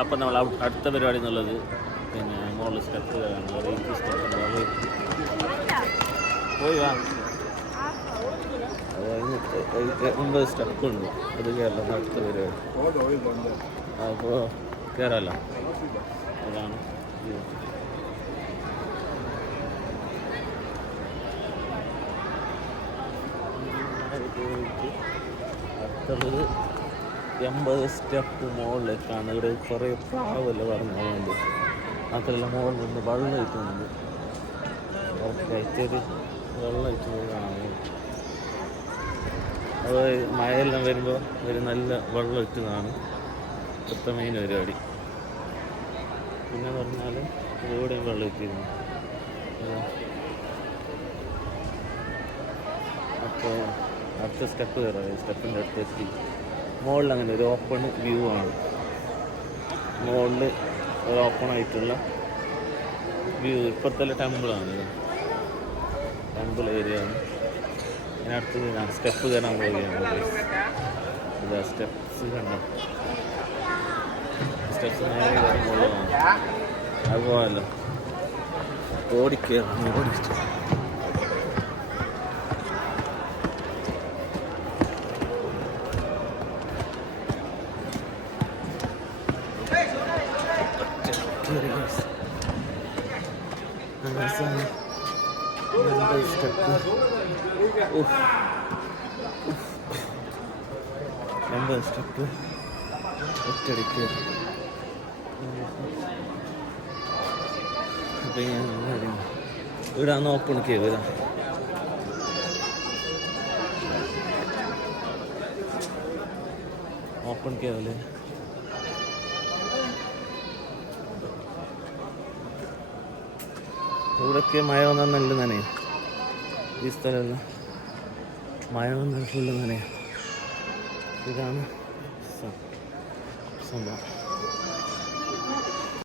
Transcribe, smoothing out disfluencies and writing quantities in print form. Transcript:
അപ്പം നമ്മൾ അടുത്ത പരിപാടി എന്നുള്ളത് പിന്നെ മുകളിൽ സ്റ്റെപ്പ് കയറാണ്. റേഞ്ച് സ്റ്റെപ്പ് ഉണ്ട്. പോയി വാ. അത് കഴിഞ്ഞിട്ട് 9 സ്റ്റെപ്പ് ഉണ്ട്. അത് കയറണം അടുത്ത പരിപാടി. അപ്പോൾ കയറാമല്ലോ. അതാണ് അടുത്തുള്ളത് 80 സ്റ്റെപ്പ് മുകളിലേക്കാണ്. ഇവിടെ കുറേ പ്രാവല്ല പറഞ്ഞുകൊണ്ട് മാത്രമല്ല മുകളിൽ നിന്ന് വെള്ളം ഒഴിക്കുന്നുണ്ട്. കഴിച്ചൊരു വെള്ളം ഒഴിച്ചത് കാണാൻ. അത് മഴയെല്ലാം വരുമ്പോൾ ഒരു നല്ല വെള്ളം ഒഴിക്കുന്നതാണ് ഇപ്പോഴത്തെ മെയിൻ പരിപാടി. പിന്നെ പറഞ്ഞാൽ ഇവിടെയും വെള്ളം ഒഴിച്ചിരുന്നു. അപ്പോൾ അടുത്ത സ്റ്റെപ്പ് കയറാം. സ്റ്റെപ്പിൻ്റെ അടുത്തെത്തി മുകളിൽ അങ്ങനെ ഒരു ഓപ്പൺ വ്യൂ ആണ്. മുകളിൽ ഒരു ഓപ്പൺ ആയിട്ടുള്ള വ്യൂ. ഇപ്പോഴത്തെ ടെമ്പിളാണ്. ടെമ്പിൾ ഏരിയ ആണ്. അതിനടുത്ത് ഞാൻ സ്റ്റെപ്പ് കയറാൻ പോവുകയാണ്. ഇതാ സ്റ്റെപ്സ് കണ്ട. സ്റ്റെപ്സ് നേരെ കയറി മുകളിലാണ്. അത് പോകാമല്ലോ. ഓടിക്കയറാം. ഓടിച്ചു സ്റ്റെപ്പ് 80 സ്റ്റെപ്പ് ഒറ്റയടിക്ക്. അപ്പം ഇവിടെ ആണ് ഓപ്പൺ കേവ്. ഇതാ ഓപ്പൺ കേവല്ലേ. ഇവിടെയൊക്കെ മഴ വന്നാൽ നല്ല നനയും. ഈ സ്ഥലമെല്ലാം മഴ വന്നാൽ ഫുള്ള് നനയും. ഇതാണ് സംഭവം.